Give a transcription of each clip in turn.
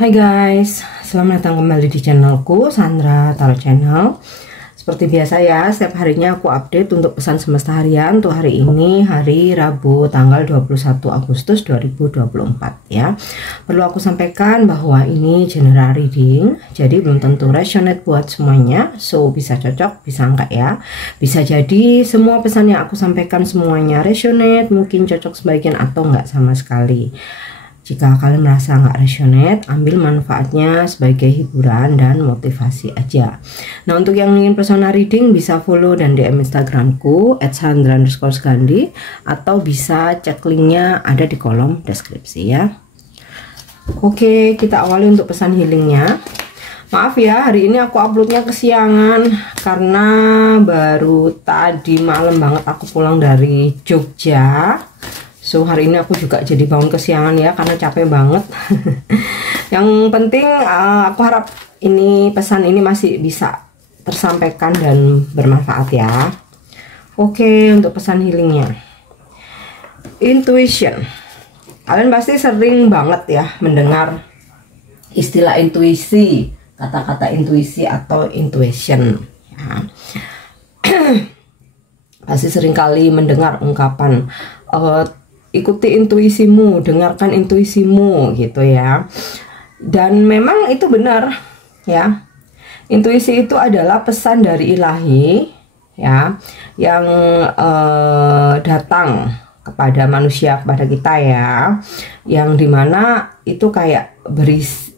Hai guys, selamat datang kembali di channelku Sandra Tarot Channel. Seperti biasa ya, setiap harinya aku update untuk pesan semesta harian. Untuk hari ini, hari Rabu tanggal 21 Agustus 2024 ya. Perlu aku sampaikan bahwa ini general reading, jadi belum tentu resonate buat semuanya. So bisa cocok, bisa enggak ya. Bisa jadi semua pesan yang aku sampaikan semuanya resonate, mungkin cocok sebagian atau enggak sama sekali. Jika kalian merasa nggak resonate, ambil manfaatnya sebagai hiburan dan motivasi aja. Nah, untuk yang ingin personal reading bisa follow dan DM Instagramku @sandra_gandhi atau bisa cek linknya ada di kolom deskripsi ya. Oke, kita awali untuk pesan healingnya. Maaf ya, hari ini aku uploadnya kesiangan karena baru tadi malam banget aku pulang dari Jogja. So hari ini aku juga jadi bangun kesiangan ya karena capek banget. Yang penting aku harap ini pesan ini masih bisa tersampaikan dan bermanfaat ya. Oke, untuk pesan healingnya, intuition. Kalian pasti sering banget ya mendengar istilah intuisi, kata-kata intuisi atau intuition ya. Pasti sering kali mendengar ungkapan ikuti intuisimu, dengarkan intuisimu gitu ya. Dan memang itu benar ya. Intuisi itu adalah pesan dari ilahi ya, yang datang kepada manusia, kepada kita ya, yang dimana itu kayak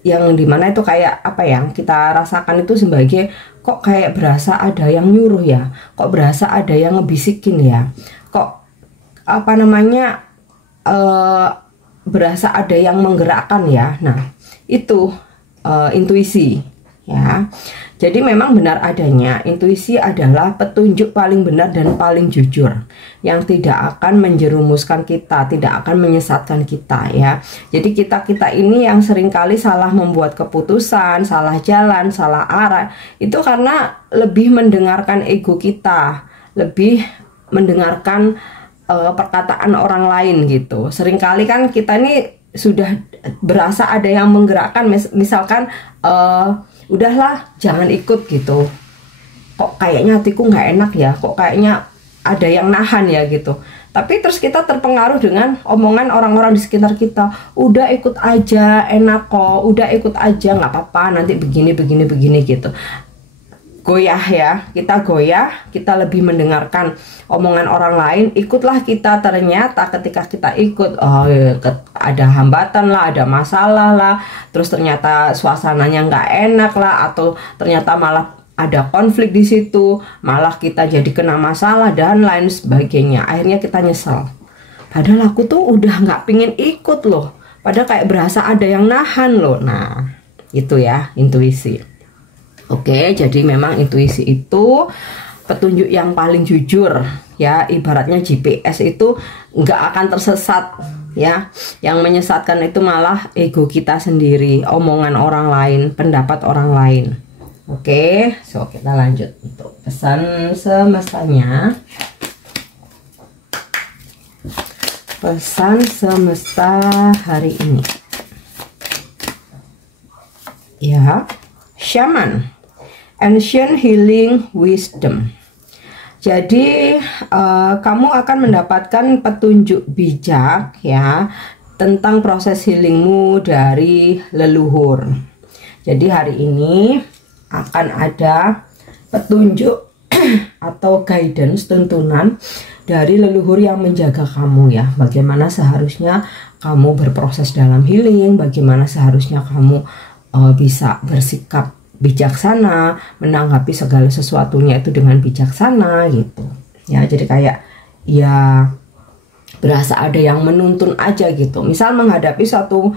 yang dimana itu kayak apa yang kita rasakan itu sebagai kok kayak berasa ada yang nyuruh ya, kok berasa ada yang ngebisikin ya, kok apa namanya berasa ada yang menggerakkan ya. Nah itu intuisi ya. Jadi memang benar adanya intuisi adalah petunjuk paling benar dan paling jujur yang tidak akan menjerumuskan kita, tidak akan menyesatkan kita ya. Jadi kita ini yang seringkali salah membuat keputusan, salah jalan, salah arah, itu karena lebih mendengarkan ego kita, lebih mendengarkan perkataan orang lain gitu. Seringkali kan kita ini sudah berasa ada yang menggerakkan, misalkan udahlah jangan ikut gitu, kok kayaknya hatiku nggak enak ya, kok kayaknya ada yang nahan ya gitu. Tapi terus kita terpengaruh dengan omongan orang-orang di sekitar kita, udah ikut aja, enak kok, udah ikut aja, nggak apa-apa, nanti begini gitu. Goyah ya, kita goyah, kita lebih mendengarkan omongan orang lain, ikutlah kita. Ternyata ketika kita ikut, ada hambatan lah, ada masalah lah, terus ternyata suasananya nggak enak lah, atau ternyata malah ada konflik di situ, malah kita jadi kena masalah dan lain sebagainya. Akhirnya kita nyesel, padahal aku tuh udah nggak pingin ikut loh, padahal kayak berasa ada yang nahan loh. Nah itu ya intuisi. Oke, jadi memang intuisi itu petunjuk yang paling jujur ya, ibaratnya GPS itu nggak akan tersesat ya. Yang menyesatkan itu malah ego kita sendiri, omongan orang lain, pendapat orang lain. Oke, so kita lanjut untuk pesan semestanya. Pesan semesta hari ini ya, Shaman, Ancient Healing Wisdom. Jadi kamu akan mendapatkan petunjuk bijak ya tentang proses healingmu dari leluhur. Jadi hari ini akan ada petunjuk atau guidance, tuntunan dari leluhur yang menjaga kamu ya. Bagaimana seharusnya kamu berproses dalam healing, bagaimana seharusnya kamu bisa bersikap bijaksana, menanggapi segala sesuatunya itu dengan bijaksana gitu ya. Jadi kayak ya berasa ada yang menuntun aja gitu. Misal menghadapi suatu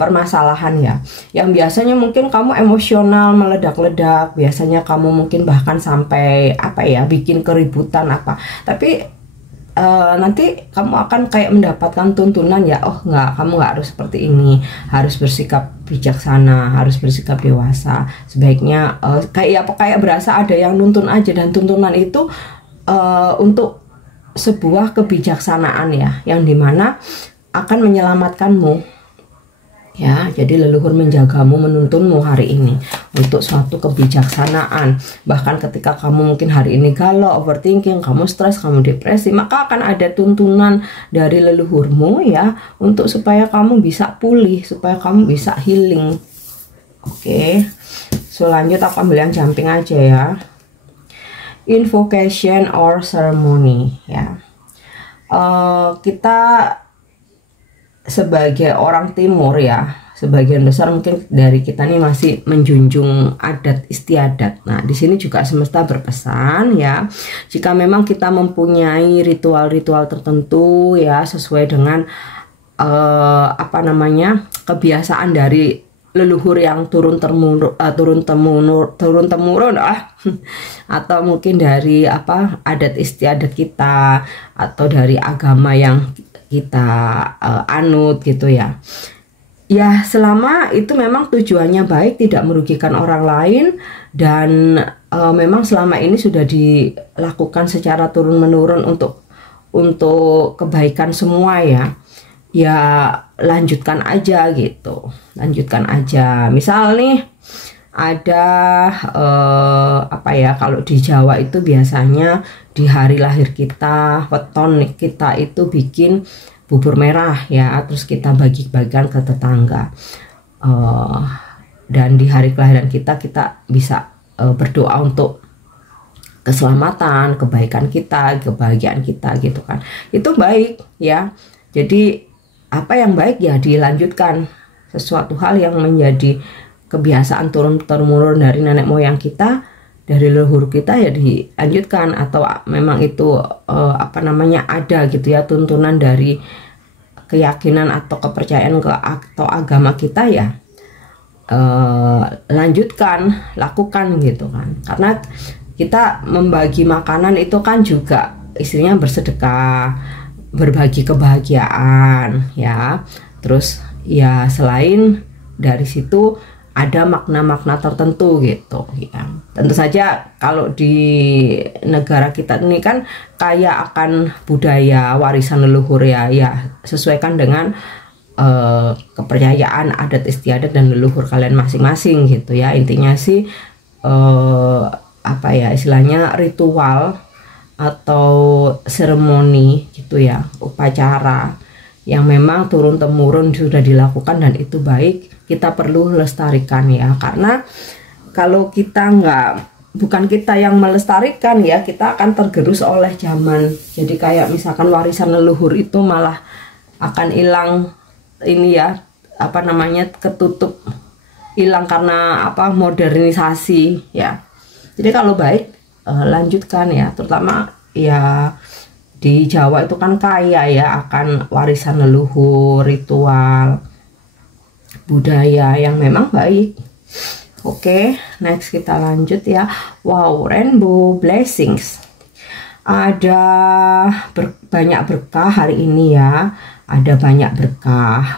permasalahan ya, yang biasanya mungkin kamu emosional meledak-ledak, biasanya kamu mungkin bahkan sampai apa ya, bikin keributan apa, tapi nanti kamu akan kayak mendapatkan tuntunan ya, oh nggak, kamu nggak harus seperti ini, harus bersikap bijaksana, harus bersikap dewasa, sebaiknya kayak berasa ada yang nuntun aja. Dan tuntunan itu untuk sebuah kebijaksanaan ya, yang dimana akan menyelamatkanmu Ya, jadi leluhur menjagamu, menuntunmu hari ini untuk suatu kebijaksanaan. Bahkan ketika kamu mungkin hari ini galau, overthinking, kamu stres, kamu depresi, maka akan ada tuntunan dari leluhurmu ya, untuk supaya kamu bisa pulih, supaya kamu bisa healing. Oke, so lanjut aku ambil yang jumping aja ya. Invocation or ceremony ya. Kita sebagai orang timur ya, sebagian besar mungkin dari kita nih masih menjunjung adat istiadat. Nah, di sini juga semesta berpesan ya, jika memang kita mempunyai ritual-ritual tertentu ya, sesuai dengan kebiasaan dari leluhur yang turun temurun atau mungkin dari adat istiadat kita atau dari agama yang kita anut gitu ya. Ya, selama itu memang tujuannya baik, tidak merugikan orang lain, dan memang selama ini sudah dilakukan secara turun menurun untuk kebaikan semua ya. Ya, lanjutkan aja gitu. Lanjutkan aja. Misal nih ada kalau di Jawa itu biasanya di hari lahir kita, weton kita itu bikin bubur merah ya, terus kita bagi-bagikan ke tetangga. Dan di hari kelahiran kita bisa berdoa untuk keselamatan, kebaikan kita, kebahagiaan kita gitu kan. Itu baik ya. Jadi apa yang baik ya dilanjutkan. Sesuatu hal yang menjadi kebiasaan turun-temurun dari nenek moyang kita, dari leluhur kita ya dilanjutkan, atau memang itu ada gitu ya tuntunan dari keyakinan atau kepercayaan atau agama kita ya, lanjutkan, lakukan gitu kan. Karena kita membagi makanan itu kan juga istrinya bersedekah, berbagi kebahagiaan ya. Terus ya selain dari situ ada makna-makna tertentu gitu ya. Tentu saja kalau di negara kita ini kan kaya akan budaya warisan leluhur ya, sesuaikan dengan kepercayaan adat istiadat dan leluhur kalian masing-masing gitu ya. Intinya sih istilahnya ritual atau seremoni gitu ya, upacara yang memang turun temurun sudah dilakukan dan itu baik, kita perlu lestarikan ya. Karena kalau kita bukan kita yang melestarikan ya, kita akan tergerus oleh zaman. Jadi kayak misalkan warisan leluhur itu malah akan hilang ini ya, ketutup, hilang karena modernisasi ya. Jadi kalau baik lanjutkan ya, terutama ya di Jawa itu kan kaya ya akan warisan leluhur, ritual, budaya yang memang baik. Oke, next kita lanjut ya. Wow, rainbow blessings. Ada banyak berkah hari ini ya. Ada banyak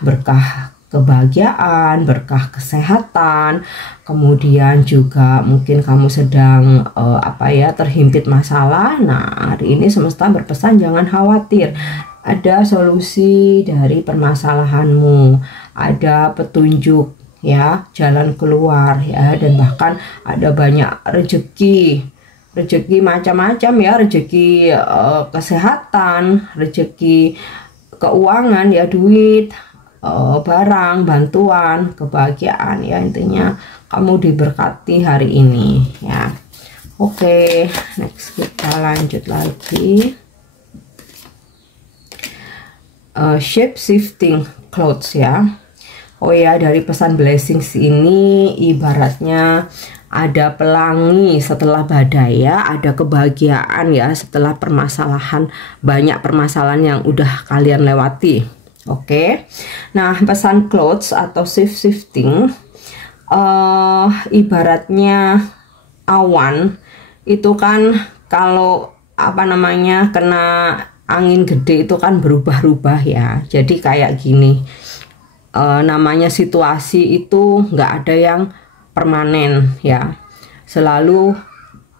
berkah kebahagiaan, berkah kesehatan, kemudian juga mungkin kamu sedang terhimpit masalah. Nah, hari ini semesta berpesan jangan khawatir, ada solusi dari permasalahanmu, ada petunjuk ya, jalan keluar ya, dan bahkan ada banyak rezeki macam-macam ya, rezeki kesehatan, rezeki keuangan ya, duit, barang, bantuan, kebahagiaan ya. Intinya kamu diberkati hari ini ya. Oke, next kita lanjut lagi. Shape shifting clothes ya. Oh ya, dari pesan blessings ini ibaratnya ada pelangi setelah badai ya, ada kebahagiaan ya setelah permasalahan, banyak permasalahan yang udah kalian lewati. Oke, nah pesan clothes atau shifting ibaratnya awan itu kan kalau kena angin gede itu kan berubah-ubah ya. Jadi kayak gini, namanya situasi itu nggak ada yang permanen ya, selalu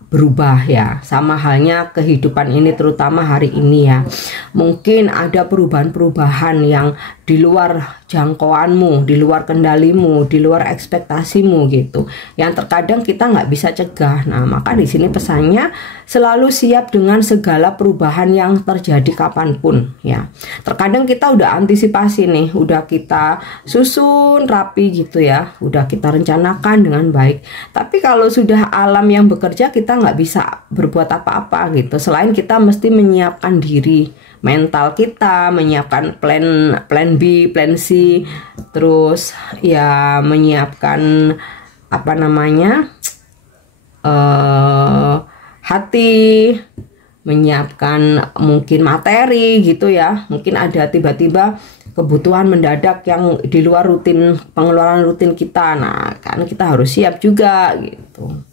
berubah ya, sama halnya kehidupan ini, terutama hari ini ya. Mungkin ada perubahan-perubahan yang di luar jangkauanmu, di luar kendalimu, di luar ekspektasimu gitu, yang terkadang kita nggak bisa cegah. Nah, maka di sini pesannya selalu siap dengan segala perubahan yang terjadi kapanpun ya. Terkadang kita udah antisipasi nih, udah kita susun rapi gitu ya, udah kita rencanakan dengan baik. Tapi kalau sudah alam yang bekerja, kita nggak bisa berbuat apa-apa gitu, selain kita mesti menyiapkan diri, mental kita, menyiapkan plan B, plan C, terus ya menyiapkan apa namanya hati, menyiapkan mungkin materi gitu ya. Mungkin ada tiba-tiba kebutuhan mendadak yang di luar rutin, pengeluaran rutin kita. Nah, kan kita harus siap juga gitu.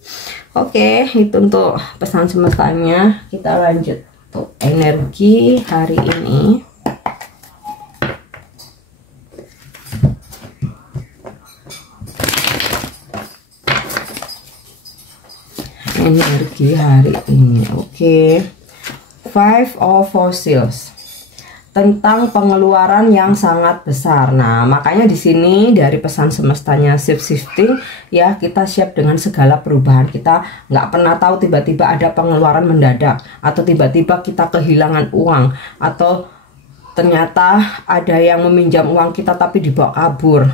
Oke, itu untuk pesan semestanya. Kita lanjut untuk energi hari ini. Energi hari ini, oke. Five of Fossils, tentang pengeluaran yang sangat besar. Nah, makanya di sini dari pesan semestanya shifting ya, kita siap dengan segala perubahan. Kita nggak pernah tahu, tiba-tiba ada pengeluaran mendadak, atau tiba-tiba kita kehilangan uang, atau ternyata ada yang meminjam uang kita tapi dibawa kabur,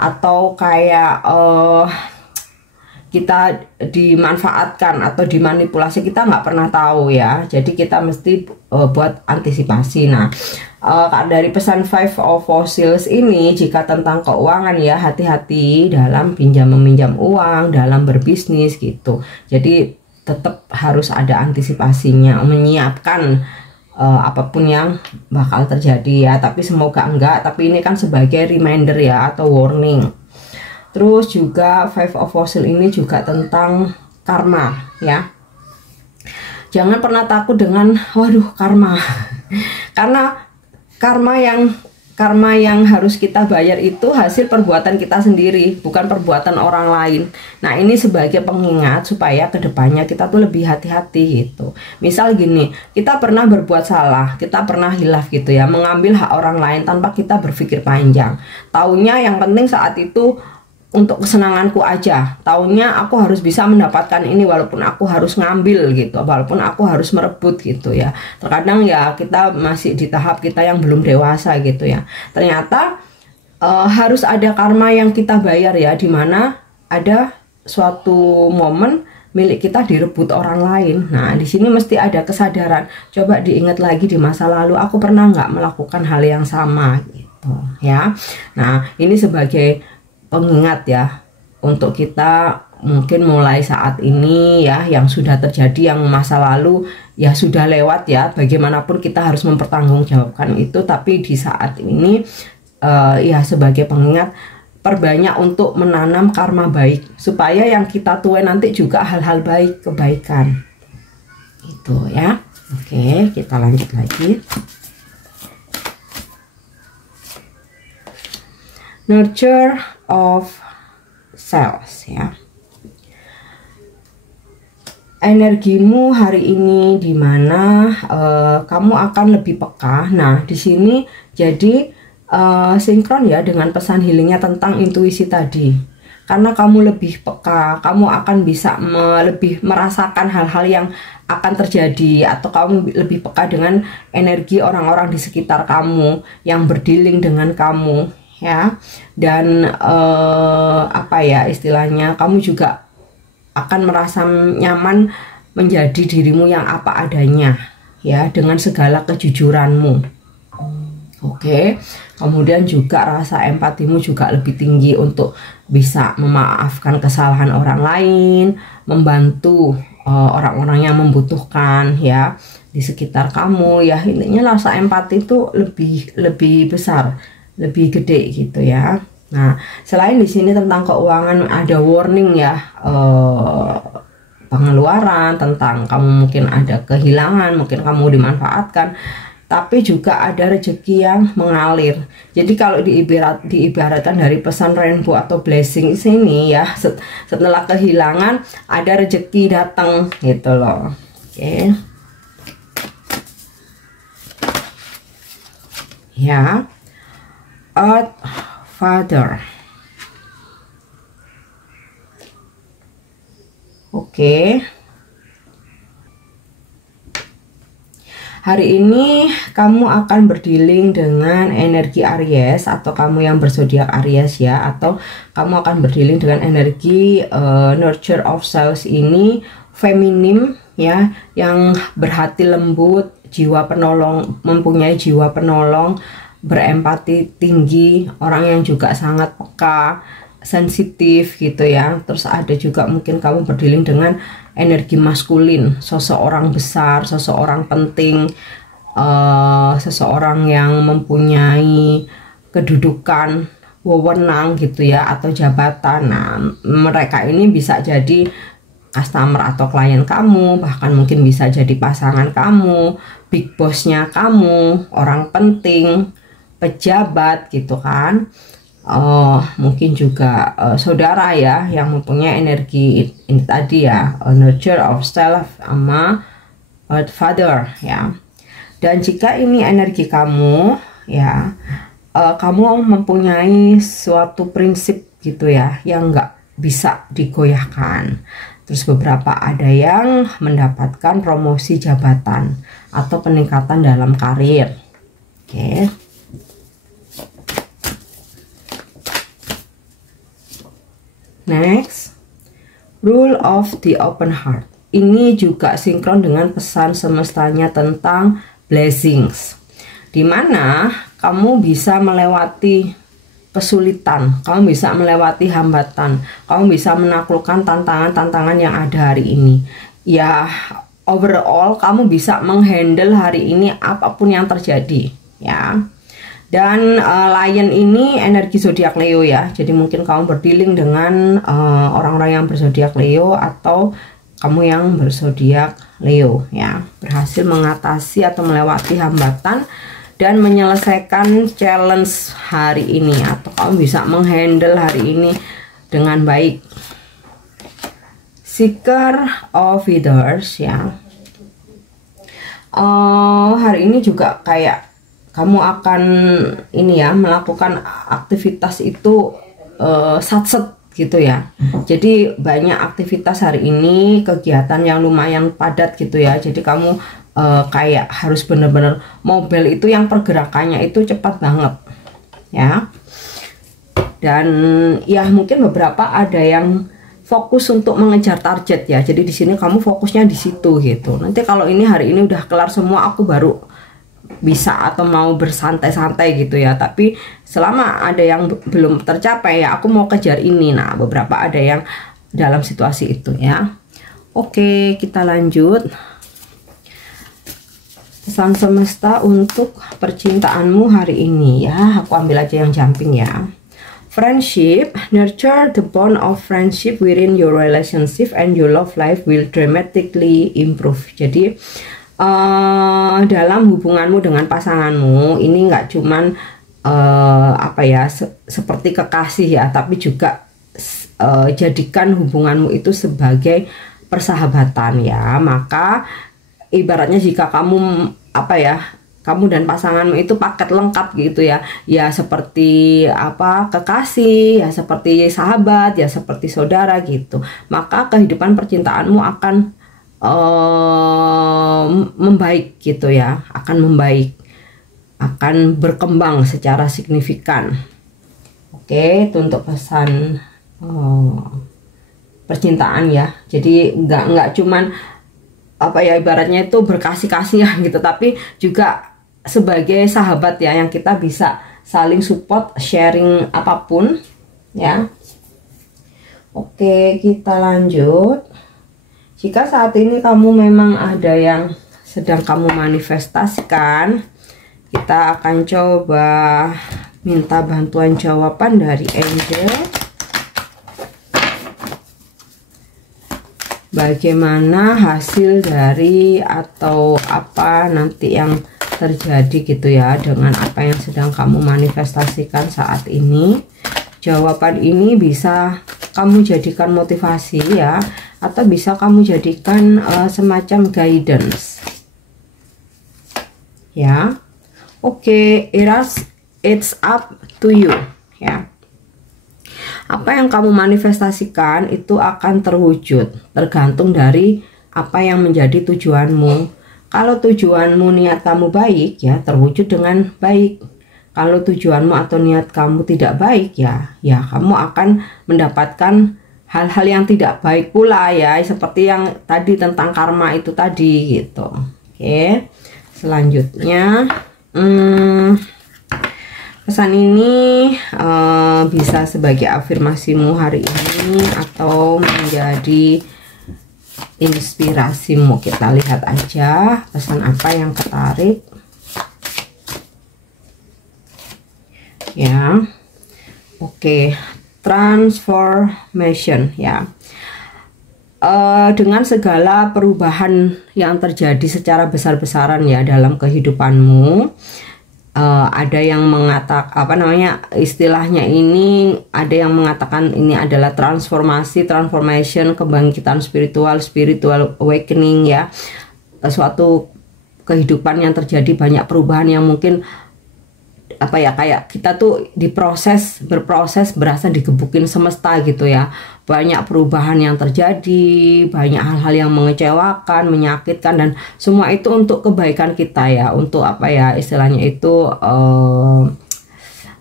atau kayak kita dimanfaatkan atau dimanipulasi, kita nggak pernah tahu ya. Jadi kita mesti buat antisipasi. Nah, dari pesan Five of Fossils ini, jika tentang keuangan ya, hati-hati dalam pinjam meminjam uang, dalam berbisnis gitu. Jadi tetap harus ada antisipasinya, menyiapkan apapun yang bakal terjadi ya. Tapi semoga enggak, tapi ini kan sebagai reminder ya, atau warning. Terus juga Five of Fossils ini juga tentang karma ya. Jangan pernah takut dengan waduh karma. Karena karma yang harus kita bayar itu hasil perbuatan kita sendiri, bukan perbuatan orang lain. Nah, ini sebagai pengingat supaya kedepannya kita tuh lebih hati-hati gitu. Misal gini, kita pernah berbuat salah, kita pernah hilaf gitu ya, mengambil hak orang lain tanpa kita berpikir panjang. Taunya yang penting saat itu untuk kesenanganku aja, taunya aku harus bisa mendapatkan ini walaupun aku harus ngambil gitu, walaupun aku harus merebut gitu ya. Terkadang ya kita masih di tahap kita yang belum dewasa gitu ya. Ternyata harus ada karma yang kita bayar ya, dimana ada suatu momen milik kita direbut orang lain. Nah, di sini mesti ada kesadaran. Coba diingat lagi di masa lalu, aku pernah nggak melakukan hal yang sama gitu ya. Nah, ini sebagai pengingat ya, untuk kita mungkin mulai saat ini ya, yang sudah terjadi, yang masa lalu ya sudah lewat ya, bagaimanapun kita harus mempertanggungjawabkan itu. Tapi di saat ini ya sebagai pengingat, perbanyak untuk menanam karma baik, supaya yang kita tuai nanti juga hal-hal baik, kebaikan itu ya. Oke, kita lanjut lagi. Nurture of cells ya. Energimu hari ini dimana kamu akan lebih peka. Nah, di sini jadi sinkron ya dengan pesan healingnya tentang intuisi tadi. Karena kamu lebih peka, kamu akan bisa lebih merasakan hal-hal yang akan terjadi, atau kamu lebih peka dengan energi orang-orang di sekitar kamu yang berdealing dengan kamu ya. Dan apa ya istilahnya, kamu juga akan merasa nyaman menjadi dirimu yang apa adanya ya, dengan segala kejujuranmu. Oke. Kemudian juga rasa empatimu juga lebih tinggi untuk bisa memaafkan kesalahan orang lain, membantu orang-orang yang membutuhkan ya di sekitar kamu ya. Intinya rasa empati itu lebih besar, lebih gede gitu ya. Nah, selain di sini tentang keuangan ada warning ya, pengeluaran, tentang kamu mungkin ada kehilangan, mungkin kamu dimanfaatkan. tapi juga ada rezeki yang mengalir. Jadi kalau diibaratkan dari pesan rainbow atau blessing sini ya, setelah kehilangan ada rezeki datang gitu loh. Oke. Ya. Earth Father. Oke. Hari ini kamu akan berdealing dengan energi Aries, atau kamu yang berzodiak Aries ya, atau kamu akan berdealing dengan energi nurture of self ini feminim ya, yang berhati lembut, jiwa penolong, mempunyai jiwa penolong, berempati tinggi, orang yang juga sangat peka, sensitif gitu ya. Terus ada juga mungkin kamu berdealing dengan energi maskulin, seseorang besar, seseorang penting, seseorang yang mempunyai kedudukan, wewenang gitu ya, atau jabatan. Nah, mereka ini bisa jadi customer atau klien kamu, bahkan mungkin bisa jadi pasangan kamu, big bossnya kamu, orang penting, pejabat gitu kan. Mungkin juga saudara ya, yang mempunyai energi ini tadi ya, nurture of self sama earth father ya. Dan jika ini energi kamu ya, kamu mempunyai suatu prinsip gitu ya, yang nggak bisa digoyahkan. Terus beberapa ada yang mendapatkan promosi jabatan atau peningkatan dalam karir. Oke. Next, rule of the open heart. Ini juga sinkron dengan pesan semestanya tentang blessings, dimana kamu bisa melewati kesulitan, kamu bisa melewati hambatan, kamu bisa menaklukkan tantangan-tantangan yang ada hari ini. Ya, overall kamu bisa menghandle hari ini apapun yang terjadi ya. Dan lion ini energi zodiak Leo ya. Jadi mungkin kamu berdealing dengan orang-orang yang berzodiak Leo, atau kamu yang berzodiak Leo ya. Berhasil mengatasi atau melewati hambatan dan menyelesaikan challenge hari ini, atau kamu bisa menghandle hari ini dengan baik. Seeker of Withers ya. Hari ini juga kayak kamu akan ini ya, melakukan aktivitas itu satset gitu ya. Jadi banyak aktivitas hari ini, kegiatan yang lumayan padat gitu ya. Jadi kamu kayak harus bener-bener, mobil itu yang pergerakannya itu cepat banget ya. Dan ya mungkin beberapa ada yang fokus untuk mengejar target ya. Jadi di sini kamu fokusnya di situ gitu. Nanti kalau ini hari ini udah kelar semua, aku baru bisa atau mau bersantai-santai gitu ya. Tapi selama ada yang belum tercapai ya, aku mau kejar ini. Nah, beberapa ada yang dalam situasi itu ya. Oke, kita lanjut. Pesan semesta untuk percintaanmu hari ini ya. Aku ambil aja yang jumping ya. Friendship, nurture the bond of friendship within your relationship and your love life will dramatically improve. Jadi dalam hubunganmu dengan pasanganmu ini nggak cuman apa ya, seperti kekasih ya, tapi juga jadikan hubunganmu itu sebagai persahabatan ya. Maka ibaratnya jika kamu apa ya, kamu dan pasanganmu itu paket lengkap gitu ya, ya seperti apa, kekasih ya, seperti sahabat ya, seperti saudara gitu, maka kehidupan percintaanmu akan membaik gitu ya, akan membaik, akan berkembang secara signifikan. Oke, itu untuk pesan percintaan ya. Jadi nggak cuman apa ya, ibaratnya itu berkasih-kasih ya gitu, tapi juga sebagai sahabat ya, yang kita bisa saling support, sharing apapun ya. Oke, kita lanjut. Jika saat ini kamu memang ada yang sedang kamu manifestasikan, kita akan coba minta bantuan jawaban dari angel. Bagaimana hasil dari, atau apa nanti yang terjadi gitu ya dengan apa yang sedang kamu manifestasikan saat ini. Jawaban ini bisa kamu jadikan motivasi ya, atau bisa kamu jadikan semacam guidance ya. Oke, it's up to you ya. Apa yang kamu manifestasikan itu akan terwujud, tergantung dari apa yang menjadi tujuanmu. Kalau tujuanmu, niat kamu baik ya, terwujud dengan baik. Kalau tujuanmu atau niat kamu tidak baik ya kamu akan mendapatkan hal-hal yang tidak baik pula ya, seperti yang tadi tentang karma itu tadi gitu. Oke, selanjutnya pesan ini bisa sebagai afirmasimu hari ini atau menjadi inspirasimu. Kita lihat aja pesan apa yang ketarik ya. Oke, transformation ya. Dengan segala perubahan yang terjadi secara besar-besaran ya dalam kehidupanmu, ada yang mengatakan istilahnya ini, ada yang mengatakan ini adalah transformation, kebangkitan spiritual awakening ya, suatu kehidupan yang terjadi banyak perubahan yang mungkin kayak kita tuh berproses berasa digebukin semesta gitu ya. Banyak perubahan yang terjadi, banyak hal-hal yang mengecewakan, menyakitkan, dan semua itu untuk kebaikan kita ya, untuk istilahnya itu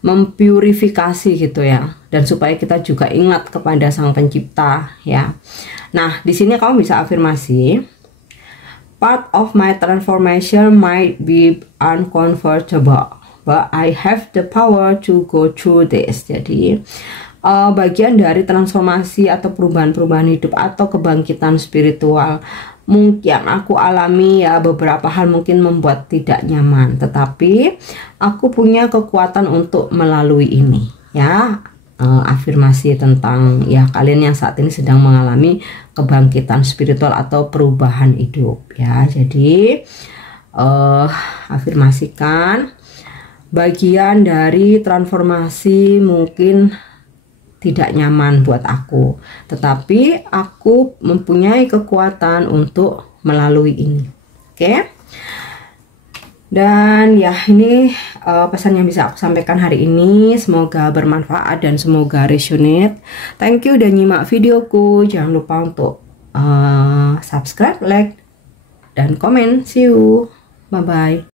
mempurifikasi gitu ya, dan supaya kita juga ingat kepada Sang Pencipta ya. Nah, di sini kamu bisa afirmasi, part of my transformation might be uncomfortable, but I have the power to go through this. Jadi bagian dari transformasi atau perubahan-perubahan hidup atau kebangkitan spiritual yang aku alami ya, beberapa hal mungkin membuat tidak nyaman, tetapi aku punya kekuatan untuk melalui ini ya. Afirmasi tentang ya kalian yang saat ini sedang mengalami kebangkitan spiritual atau perubahan hidup ya. Jadi afirmasikan bagian dari transformasi mungkin tidak nyaman buat aku, tetapi aku mempunyai kekuatan untuk melalui ini. Oke? Dan ya, ini pesan yang bisa aku sampaikan hari ini. Semoga bermanfaat dan semoga resonate. Thank you udah nyimak videoku. Jangan lupa untuk subscribe, like, dan komen. See you. Bye-bye.